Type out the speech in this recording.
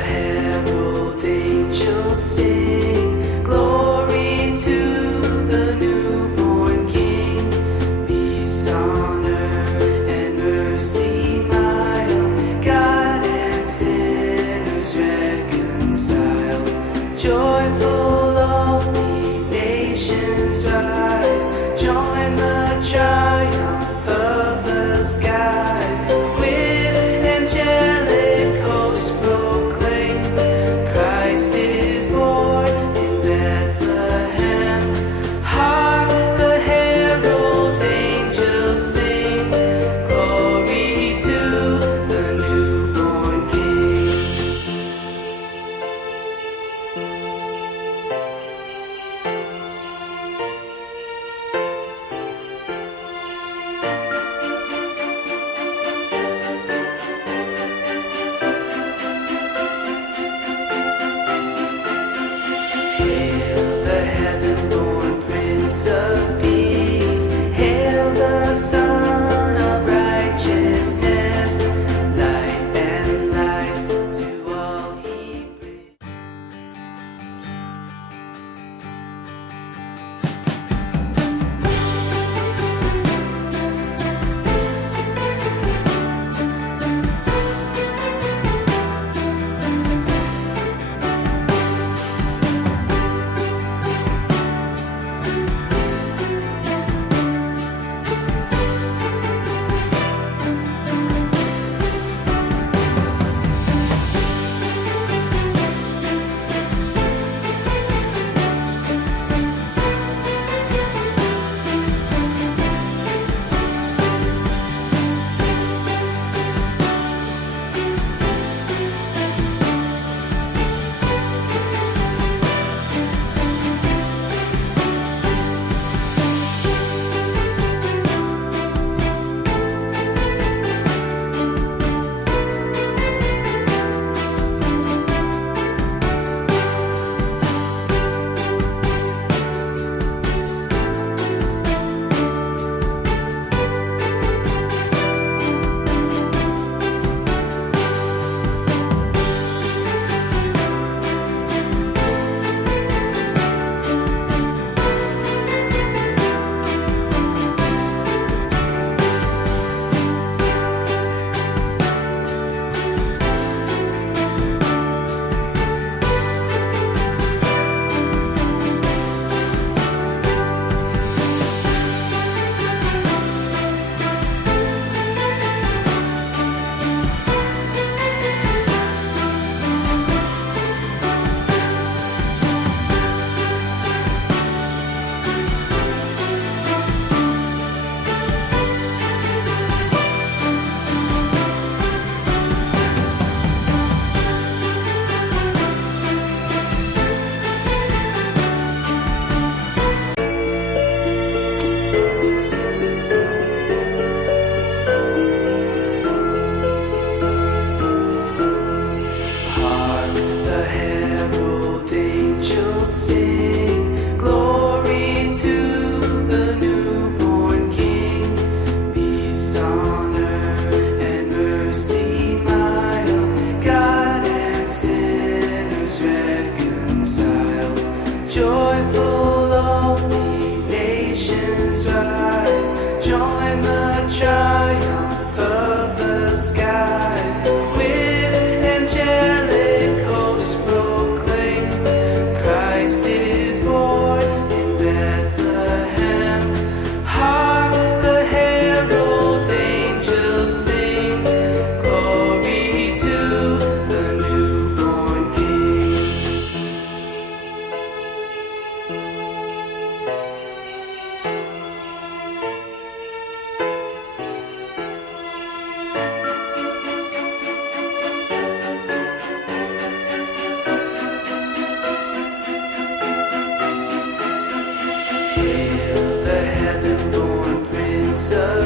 herald angels sing, glory to the newborn King. Peace on earth and mercy mild, God and sinners reconciled. Joyful all ye nations rise, join the triumph of the skies. With angelic hosts proclaim, Christ is born in Bethlehem. Hark the herald angels sing, glory to the newborn King. Hail the heaven-born Prince of Peace, hail the Son of Righteousness, light and life to all he brings. Sing glory to the newborn King. Peace on earth and mercy mild, God and sinners reconciled. Joyful all ye nations rise, join the triumph of the skies. With angelic hosts proclaim, Christ is born in Bethlehem. Hark the herald angels sing, glory to the newborn King. Hail the heaven-born Prince of